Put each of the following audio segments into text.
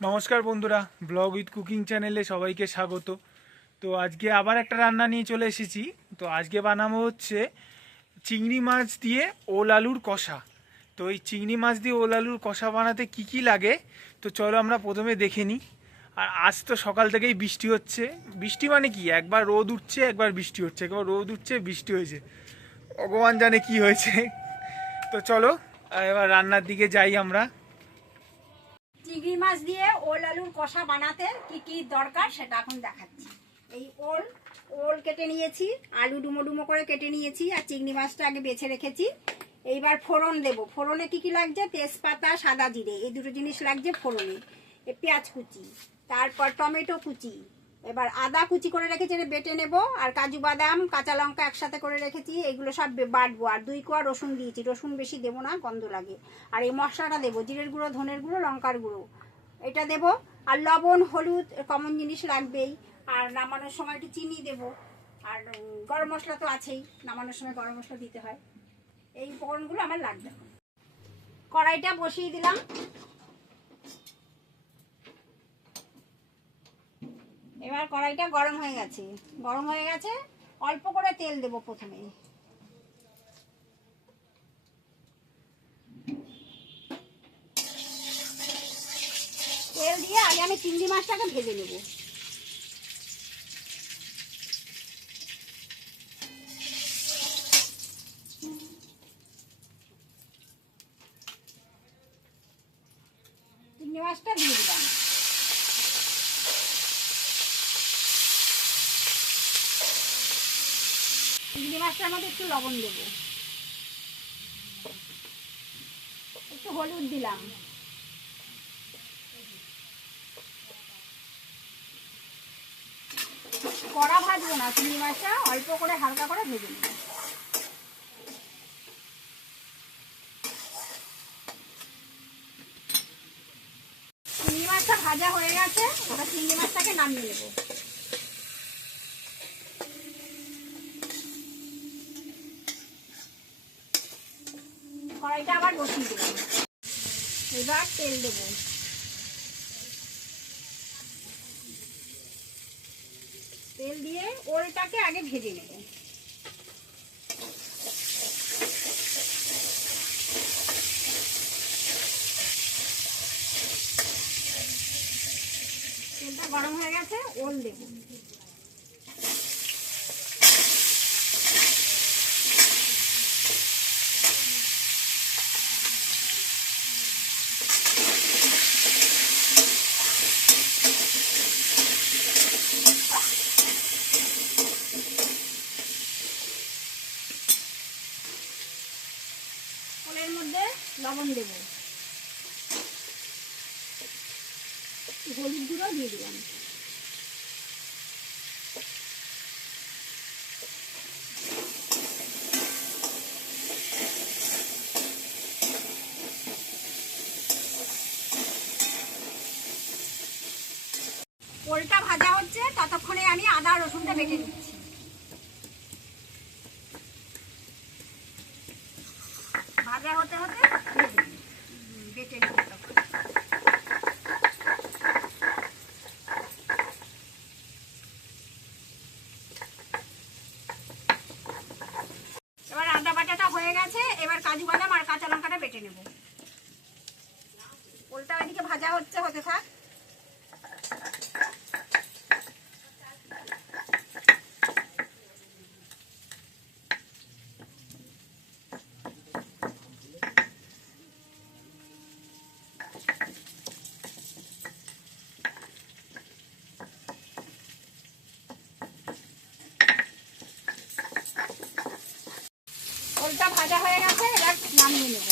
নমস্কার বন্ধুরা blog with cooking চ্যানেলে সবাইকে স্বাগত। তো আজকে আবার একটা রান্না নিয়ে চলে এসেছি। তো আজকে বানাবো হচ্ছে চিংড়ি মাছ দিয়ে ওল আলুর কষা। তো এই চিংড়ি মাছ দিয়ে ওল আলুর কষা বানাতে কি কি লাগে? তো চলো আমরা প্রথমে দেখে নিই। আর আজ তো সকাল থেকেই বৃষ্টি হচ্ছে। বৃষ্টি মানে কি? একবার রোদ উঠছে, একবার বৃষ্টি হচ্ছে। একবার রোদ উঠছে, বৃষ্টি হয়েছে। ভগবান জানে কি হয়েছে। তো চলো, এবার রান্নার দিকে যাই আমরা। চিংড়ি মাছ দিয়ে ওল আলুর কষা বানাতে কি কি দরকার সেটা এখন দেখাচ্ছি। এই ওল ওল কেটে নিয়েছি, আলু ডুমো ডুমো করে কেটে নিয়েছি আর চিংড়ি মাছটা আগে বেছে রেখেছি। এইবার ফোড়ন দেব। ফোড়নে কি কি লাগছে? তেজপাতা, সাদা জিরে, এই দুটো জিনিস লাগছে ফোড়নে। এ পেঁয়াজ কুচি, তারপর টমেটো কুচি এবার আদা কুচি করে রেখেছি এটা বেটে নেব, আর কাজু বাদাম, কাঁচা লঙ্কা একসাথে করে রেখেছি, এগুলো সব বাটবো, আর দুই কোয়া রসুন দিয়েছি, রসুন বেশি দেবো না, গন্ধ লাগে। আর এই মশলাটা দেবো, জিরের গুঁড়ো, ধনের গুঁড়ো, লঙ্কার গুঁড়ো। এটা দেব, আর লবণ, হলুদ কমন জিনিস লাগবেই আর নামানোর সময় একটু চিনি দেব। আর গরম মশলা তো আছেই, নামানোর সময় গরম মশলা দিতে হয়। এই উপকরণগুলো আমার লাগবে। কড়াইটা বসিয়ে দিলাম। এবার কড়াইটা গরম হয়ে গেছে। গরম হয়ে গেছে, অল্প করে তেল দেব প্রথমে তেল দিয়ে আগে আমি চিংড়ি মাছটাকে ভেজে নেব। চিংড়ি মাছটা দিয়ে দিলাম চিংড়ি মাছটার মধ্যে একটু লবণ দেবো। একটু হলুদ দিলাম। কড়া ভাজবো না, চিংড়ি মাছটা অল্প করে হালকা করে ভেজে নেব। চিংড়ি মাছটা ভাজা হয়ে গেছে, এবার চিংড়ি মাছটাকে নামিয়ে নেব। বসিয়ে দেবো এবার তেল দেবো। তেল দিয়ে ওলটাকে আগে ভেজে নেব। তেলটা গরম হয়ে গেছে, ওল দেবো ওলের মধ্যে লবণ দেবো। হলুদ গুঁড়ো দিয়ে দিলাম ওলটা ভাজা হচ্ছে ততক্ষণে আমি আদা রসুনটা বেটে নিচ্ছি ভাজা হতে হতে ভেজে নিই। হুম, বেটে নিই তখন। এবার আদা বাটাটা হয়ে গেছে এবার কাজু বাদাম আর কাঁচা লঙ্কাটা বেটে নেব। ওলটা ওইদিকে ভাজা হচ্ছে হতে থাক ওলটা ভাজা হয়ে গেছে এবার নামিয়ে নেব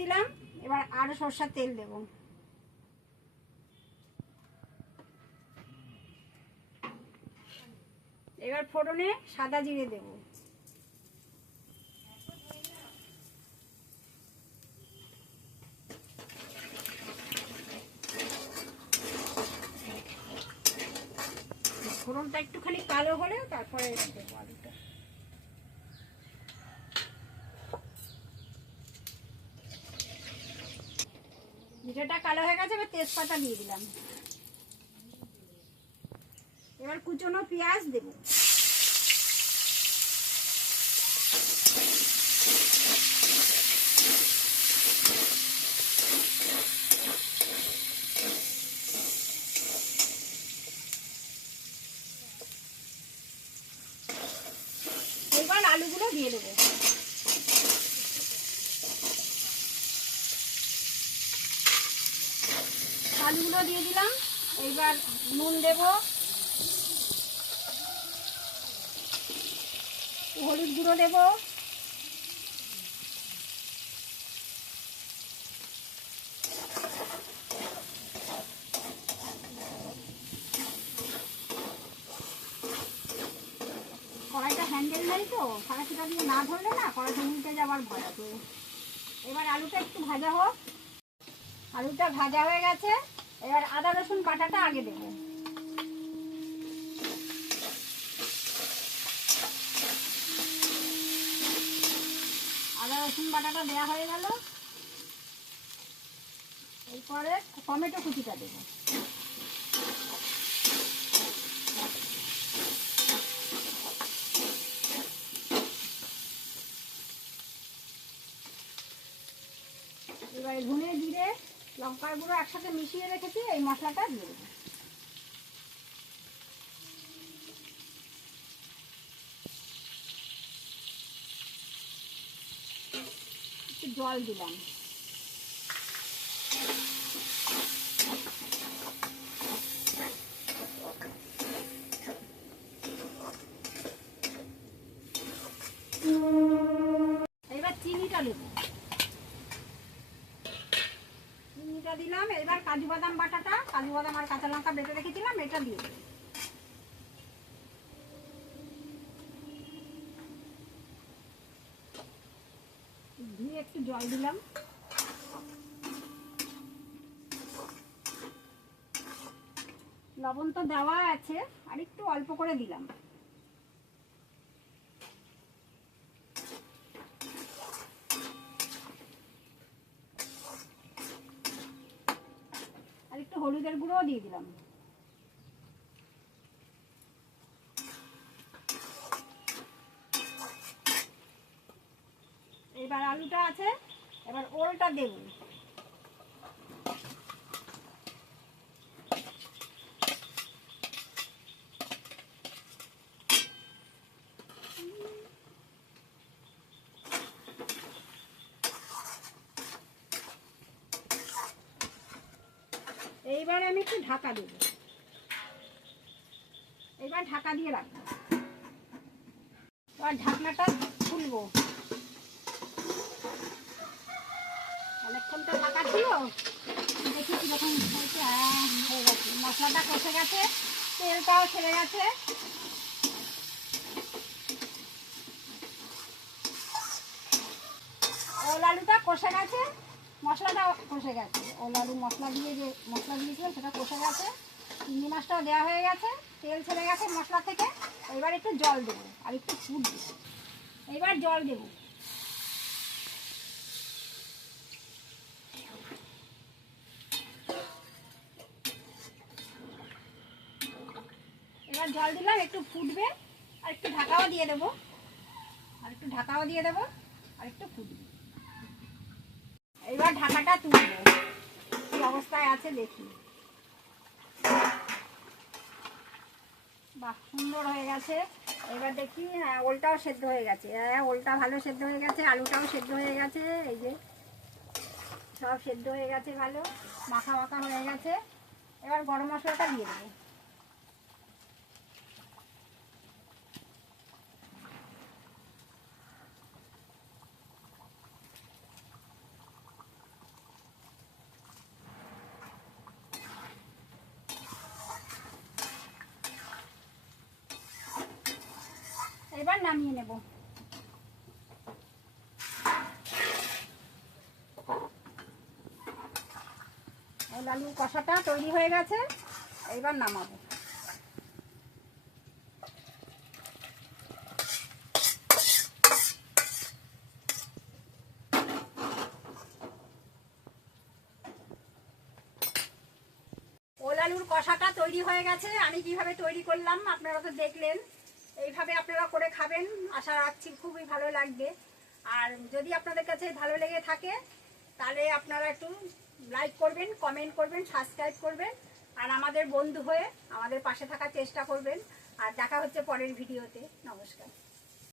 দিলাম, এবার আরও সরষার তেল দেব। এবার ফোড়নে সাদা জিরে দেব। ফোড়নটা একটুখানি কালো হলে তারপরে দেবো আলুটা। জিরেটা কালো হয়ে গেছে এবার তেজপাতা দিয়ে দিলাম। এবার কুচনো পেঁয়াজ দেবো এবার আলুগুলো দিয়ে দেবো আলুগুলো দিয়ে দিলাম। এইবার নুন দেব। হলুদ গুঁড়ো দেব। কড়াইটা হ্যান্ডেল নেই তো কড়াইটা দিয়ে না ধরলে না কড়াইটা উল্টে যাওয়ার ভয় আছে। এবার আলুটা একটু ভাজা হোক। আলুটা ভাজা হয়ে গেছে। এবার আদা, রসুন বাটাটা আগে দেবো। আদা, রসুন বাটাটা দেওয়া হয়ে গেল। এরপরে টমেটো কুচিটা দেবো। এবারে ধনে জিরে লঙ্কার গুঁড়ো একসাথে মিশিয়ে রেখেছি এই মশলাটা দিয়ে দেবো। জল দিলাম। এবার চিনিটা দেবো চিনিটা দিলাম এবার কাজু বাদাম বাটাটা, কাজু বাদাম আর কাঁচা লঙ্কা বেটে রেখেছিলাম, এটা দিয়ে দিয়ে একটু জল দিলাম। লবণ তো দেওয়া আছে, আর একটু অল্প করে দিলাম। হলুদের গুঁড়ো দিয়ে দিলাম। এবার আলুটা আছে এবার ওলটা দেব। এইবার আমি একটু ঢাকা দেব। এবার ঢাকা দিয়ে রাখব। এবার ঢাকনাটা খুলবো। অনেকক্ষণ তো ঢাকা ছিল। দেখি কীরকম হয়েছে। হ্যাঁ, হয়ে গেছে। মশলাটা কষে গেছে। তেলটাও ছেড়ে গেছে। ওল আলুটা কষে গেছে। মশলাটা কষে গেছে। ওল আলু মশলা দিয়ে যে মশলা দিয়েছিলাম, সেটা কষে গেছে। চিংড়ি মাছটাও দেওয়া হয়ে গেছে, তেল ছেড়ে গেছে মশলা থেকে। এবার একটু জল দেবো, আর একটু ফুট এবার জল দেবো। এবার জল দিলাম, একটু ফুটবে, আর একটু ঢাকাও দিয়ে দেবো। আর একটু ঢাকাও দিয়ে দেবো, আর একটু ফুটবে। এবার ঢাকাটা তুলবো কি অবস্থায় আছে, দেখি। বাহ, সুন্দর হয়ে গেছে। এবার দেখি হ্যাঁ ওলটাও সেদ্ধ হয়ে গেছে। হ্যাঁ ওলটা ভালো সেদ্ধ হয়ে গেছে, আলুটাও সেদ্ধ হয়ে গেছে, এই যে। সব সেদ্ধ হয়ে গেছে ভালো মাখা মাখা হয়ে গেছে। এবার গরম মশলাটা দিয়ে দেবো এবার নামিয়ে নেব। ওই আলুর কষাটা তৈরি হয়ে গেছে এবার নামাবো। কষাটা তৈরি হয়ে গেছে, আমি কীভাবে তৈরি করলাম আপনারা তো দেখলেন। এইভাবে আপনারা করে খাবেন। আশা রাখছি খুবই ভালো লাগবে। আর যদি আপনাদের কাছে ভালো লেগে থাকে, তাহলে আপনারা একটু লাইক করবেন কমেন্ট করবেন সাবস্ক্রাইব করবেন। আর আমাদের বন্ধু হয়ে আমাদের পাশে থাকার চেষ্টা করবেন। আর দেখা হচ্ছে পরের ভিডিওতে। নমস্কার।